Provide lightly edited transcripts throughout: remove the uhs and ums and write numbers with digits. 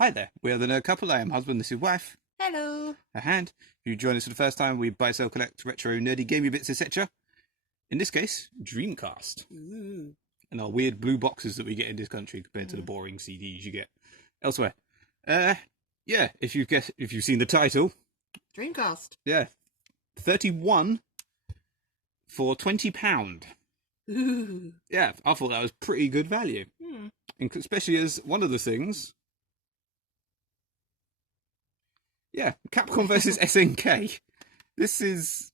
Hi there, we are the Nerd Couple. I am husband, this is wife. Hello. A hand. If you join us for the first time, we buy, sell, collect retro, nerdy, gamey bits, etc. In this case, Dreamcast. Ooh. And our weird blue boxes that we get in this country compared to the boring CDs you get elsewhere. Yeah, if you've seen the title. Dreamcast. Yeah. 31 for £20. Ooh. Yeah, I thought that was pretty good value. And especially as one of the things. Yeah, Capcom versus SNK. This is,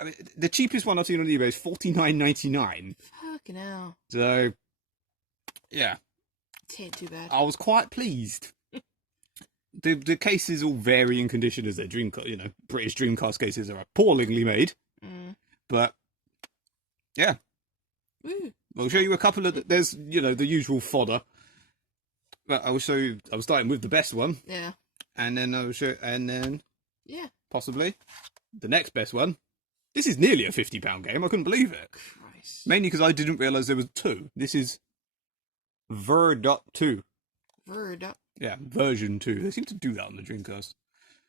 I mean, the cheapest one I've seen on eBay is $49.99. Fucking hell. So, yeah, It ain't too bad. I was quite pleased. The cases all vary in condition as their Dreamcast, British Dreamcast cases are appallingly made. But, yeah. Ooh. I'll show you a couple of, there's, the usual fodder. But I will show you, I was starting with the best one. Yeah. And then I will show, and then, Yeah. possibly, the next best one. This is nearly a £50 game, I couldn't believe it. Christ. Mainly because I didn't realise there was two. This is Ver.2. Word. Yeah, version 2. They seem to do that on the Dreamcast.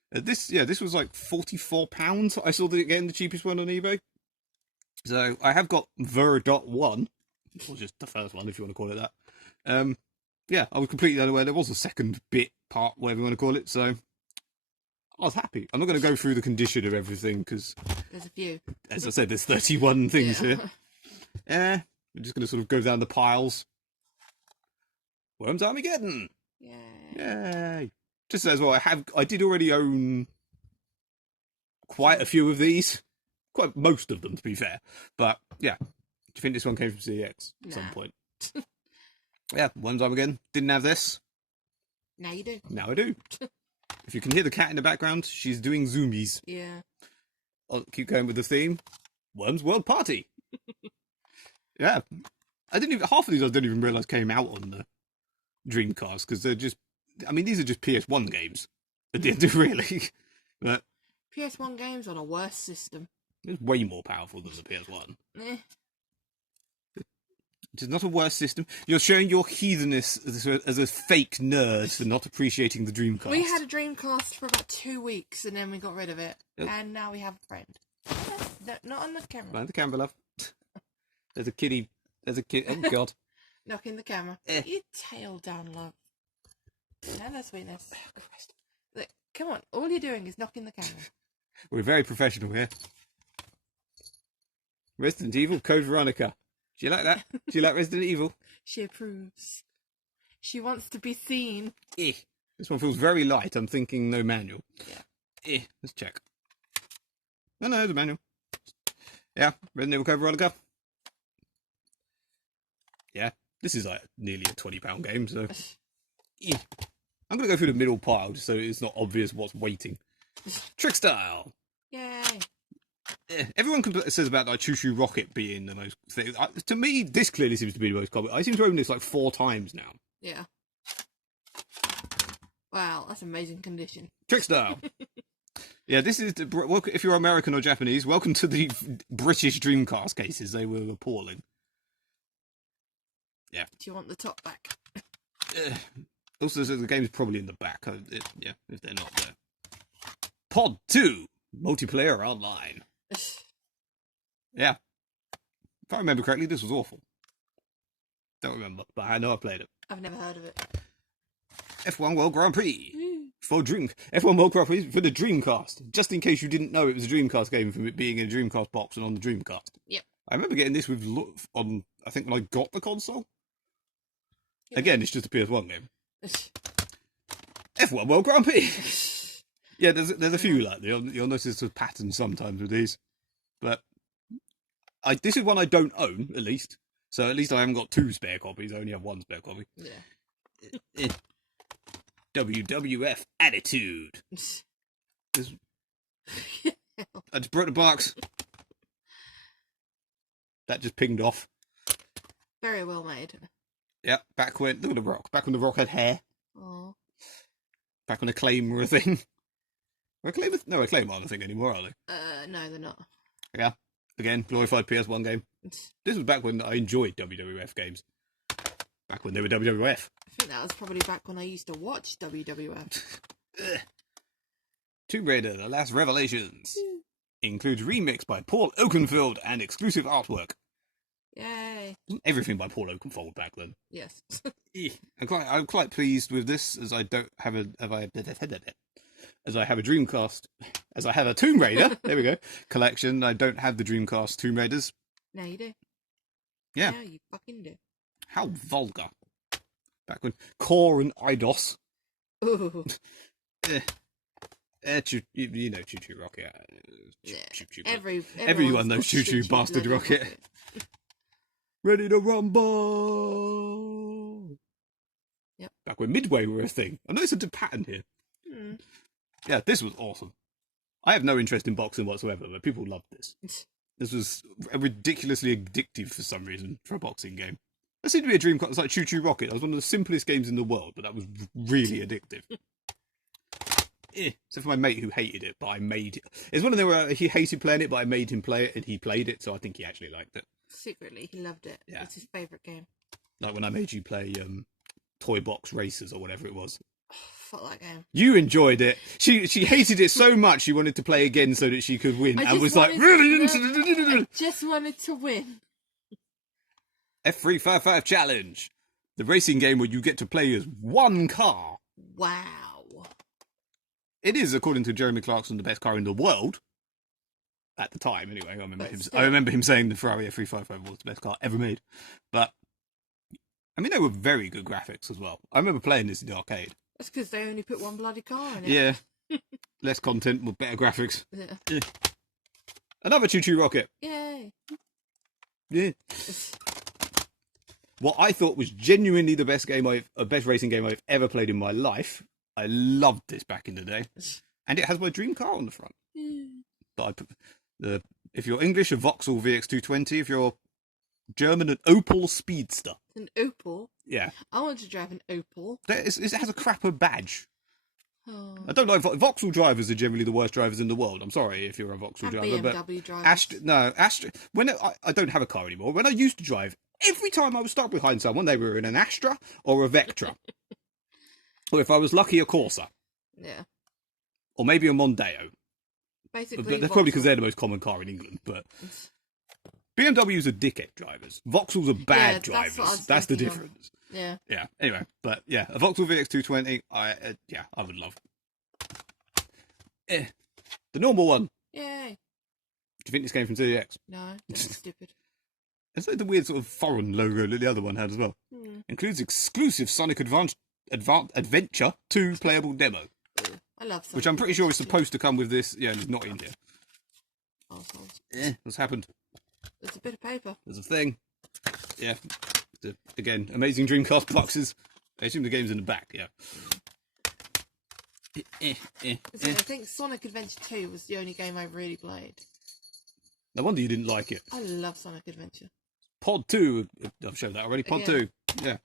This was like £44. I saw the cheapest one on eBay. So I have got Ver.1, or just the first one if you want to call it that. Yeah, I was completely unaware there was a second bit part, whatever you want to call it. So I was happy. I'm not going to go through the condition of everything because, There's a few. as I said, there's 31 things Yeah. here. We're just going to sort of go down the piles. Worms Armageddon. Yay. Yay. Just as well, I did already own quite a few of these. Quite most of them, to be fair. But, yeah. Do you think this one came from CX at some Nah. point? Yeah, Worms Armageddon. Didn't have this. Now you do. Now I do. If you can hear the cat in the background, she's doing zoomies. Yeah. I'll keep going with the theme. Worms World Party. Yeah. Half of these I didn't even realise came out on the Dreamcast, because they're just, these are just PS1 games. Really. But PS1 games on a worse system. it's way more powerful than the PS1. Eh. It is not a worse system. You're showing your heathenness as a fake nerd for not appreciating the Dreamcast. We had a Dreamcast for about 2 weeks and then we got rid of it. Yep. And now we have a friend. No, not on the camera. Behind the camera, love. There's a kitty. There's a kid. Oh, God. Knocking the camera. Eh. You tail down, love. Hello, sweetness. Look, come on. All you're doing is knocking the camera. We're very professional here. Resident Evil Code Veronica. Do you like that? Do you like Resident Evil? She approves. She wants to be seen. This one feels very light. I'm thinking no manual. Yeah. Let's check. No, there's a manual. Yeah, Resident Evil Code Veronica. Yeah, this is like nearly a £20 game, so... I'm going to go through the middle pile just so it's not obvious what's waiting. Trick Style. Yay. Everyone says about like Choo Choo Rocket being the most thing. To me, this clearly seems to be the most common. I seem to own this like 4 times now. Yeah. Wow, that's amazing condition. Trick Style. Yeah, this is if you're American or Japanese, welcome to the British Dreamcast cases. They were appalling. Yeah. Do you want the top back? Also, the game's probably in the back. If they're not there. Pod 2 multiplayer online. Yeah. If I remember correctly, this was awful. Don't remember, but I know I played it. I've never heard of it. F1 World Grand Prix for F1 World Grand Prix for the Dreamcast. Just in case you didn't know it was a Dreamcast game from it being in a Dreamcast box and on the Dreamcast. Yep. I remember getting this I think when I got the console. Yeah. Again, it's just a PS1 game. F1 World Grand Prix. Yeah, there's a few like that. You'll notice a pattern sometimes with these, but this is one I don't own at least. So at least I haven't got 2 spare copies. I only have 1 spare copy. Yeah. WWF Attitude. I just broke the box. That just pinged off. Very well made. Yeah, look at the Rock. Back when the Rock had hair. Oh. Back when Acclaim were a thing. Acclaim aren't a thing anymore, are they? No, they're not. Yeah. Again, glorified PS1 game. This was back when I enjoyed WWF games. Back when they were WWF. I think that was probably back when I used to watch WWF. Tomb Raider: The Last Revelations includes remix by Paul Oakenfold and exclusive artwork. Yay! Everything by Paul Oakenfold back then. Yes. I'm quite pleased with this, as I don't have as I have a Dreamcast, as I have a Tomb Raider. There we go. Collection. I don't have the Dreamcast Tomb Raiders. No, you do. Yeah. Yeah, you fucking do. How vulgar. Back when Core and IDOS. Ooh. You know Choo Choo Rocket. Everyone knows Choo Choo Bastard Rocket. Ready to rumble. Yep. Back when Midway were a thing. I noticed a pattern here. Yeah, this was awesome. I have no interest in boxing whatsoever, but people loved this. This was ridiculously addictive for some reason for a boxing game. That seemed to be a dream. It's like Choo Choo Rocket. That was one of the simplest games in the world, but that was really addictive. Except for my mate who hated it, but I made it. It's one of them where he hated playing it, but I made him play it, and he played it, so I think he actually liked it. Secretly, he loved it. Yeah. It's his favourite game. Like when I made you play Toy Box Racers or whatever it was. Fuck that game. You enjoyed it. She hated it so much she wanted to play again so that she could win. I was like, really into I just wanted to win. F355 Challenge. The racing game where you get to play as one car. Wow. It is, according to Jeremy Clarkson, the best car in the world. At the time, anyway. I remember him saying the Ferrari F355 was the best car ever made. But, I mean, they were very good graphics as well. I remember playing this in the arcade. That's because they only put one bloody car in it. Yeah. Less content with better graphics. Yeah. Another Choo Choo Rocket. Yay. Yeah. What I thought was genuinely the best racing game I've ever played in my life. I loved this back in the day. And it has my dream car on the front. But if you're English, a Vauxhall VX220. If you're German, an Opel Speedster. An Opel? Yeah. I want to drive an Opel. It has a crapper badge. Oh. I don't know. Vauxhall drivers are generally the worst drivers in the world. I'm sorry if you're a Vauxhall driver. BMW drivers. When I don't have a car anymore. When I used to drive, every time I was stuck behind someone, they were in an Astra or a Vectra. Or if I was lucky, a Corsa. Yeah. Or maybe a Mondeo. Basically, but that's probably because they're the most common car in England. But BMWs are dickhead drivers. Vauxhalls are bad drivers. That's the difference. Yeah. Yeah. Anyway, but yeah, a Vauxhall VX220. I would love. The normal one. Yay. Do you think this came from CDX? No, that's stupid. It's like the weird sort of foreign logo that the other one had as well. Includes exclusive Sonic Adventure 2 playable demo. I love Sonic, which I'm pretty sure is supposed to come with this. Yeah, it's not in here. Arseholes. What's happened? There's a bit of paper. There's a thing. Yeah. Again, amazing Dreamcast boxes. I assume the game's in the back, yeah. I think Sonic Adventure 2 was the only game I really played. No wonder you didn't like it. I love Sonic Adventure. Pod 2, I've shown that already. Pod 2, yeah.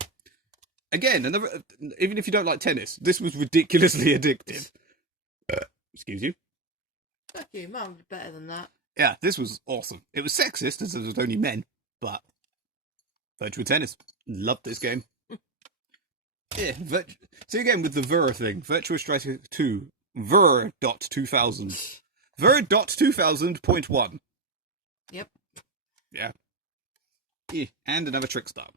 Again, even if you don't like tennis, this was ridiculously addictive. Excuse you. Fuck you, Mum did better than that. Yeah, this was awesome. It was sexist as it was only men, but virtual tennis. Loved this game. Yeah, see again with the Ver thing. Virtua Striker 2. Ver.2000. Ver.2000.1. Yep. Yeah. And another Trickstar.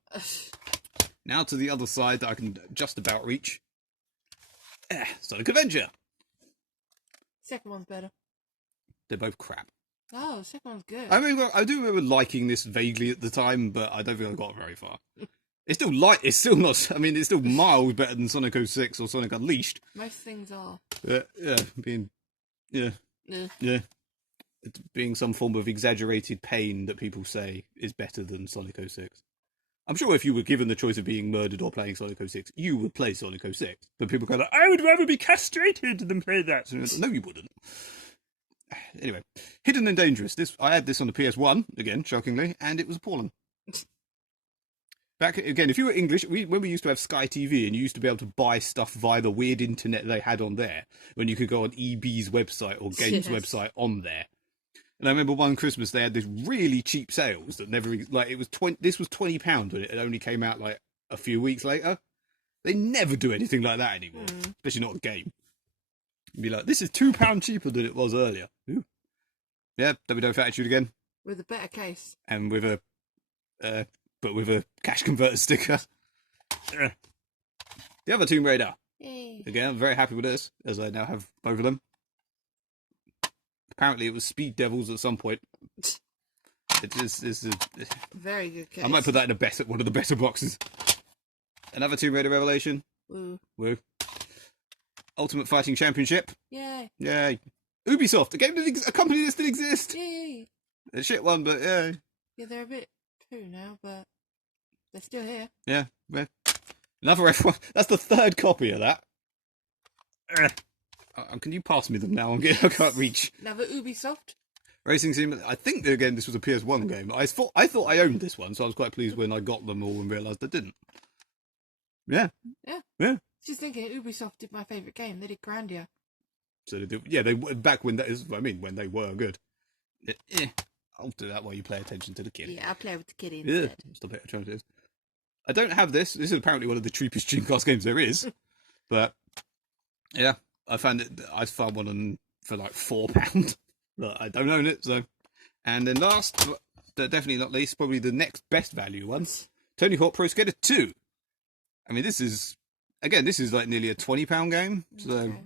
Now to the other side that I can just about reach. Sonic Adventure. Second one's better. They're both crap. Oh, the second one's good. I mean, I do remember liking this vaguely at the time, but I don't think I got very far. It's still not. I mean, it's still miles better than Sonic 06 or Sonic Unleashed. Most things are. Yeah. It's being some form of exaggerated pain that people say is better than Sonic 06. I'm sure if you were given the choice of being murdered or playing Sonic 06, you would play Sonic 06. But people go like, I would rather be castrated than play that. No, you wouldn't. Anyway, Hidden and Dangerous. I had this on the PS1, again, shockingly, and it was appalling. Back again, if you were English, when we used to have Sky TV and you used to be able to buy stuff via the weird internet they had on there, when you could go on EB's website or Games website on there. And I remember one Christmas they had this really cheap sales that never, like, it was this was £20 when it only came out like a few weeks later. They never do anything like that anymore, Mm. especially not a game. Be like, this is £2 cheaper than it was earlier. Ooh. Yeah, WWF Attitude again, With a better case. and with a cash converter sticker. The other Tomb Raider. Yay. Again, I'm very happy with this, as I now have both of them. Apparently, it was Speed Devils at some point. It's Very good case. I might put that in one of the better boxes. Another Tomb Raider Revelation. Woo. Woo. Ultimate Fighting Championship. Yay. Yay. Ubisoft, a company that still exists. Yay. A shit one, but yeah. Yeah, they're a bit poo now, but they're still here. Yeah. Another F1. That's the third copy of that. Can you pass me them now? I can't reach. Another Ubisoft. Racing Sim. I think again this was a PS1 game. I thought I owned this one, so I was quite pleased when I got them all and realised I didn't. Yeah. Just thinking, Ubisoft did my favourite game. They did Grandia. So they do. Yeah, they back when that is. I mean, when they were good. I'll do that while you pay attention to the kid. Yeah, I'll play with the kid Yeah. instead. Stop it. Trying to. I don't have this. This is apparently one of the cheapest Dreamcast games there is. But yeah, I found one on for like £4. But I don't own it, so. And then last, but definitely not least, probably the next best value one, Tony Hawk Pro Skater 2. I mean, this is like nearly a £20 game. So Okay.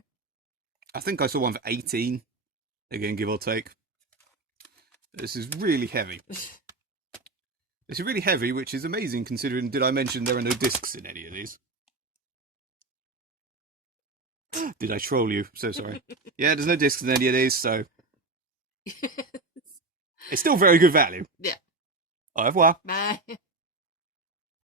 I think I saw one for 18. Again, give or take. This is really heavy. It's really heavy, which is amazing considering, did I mention there are no discs in any of these? Did I troll you? So sorry. Yeah, there's no discs in any of these, so it's still very good value. Yeah. Au revoir. Bye.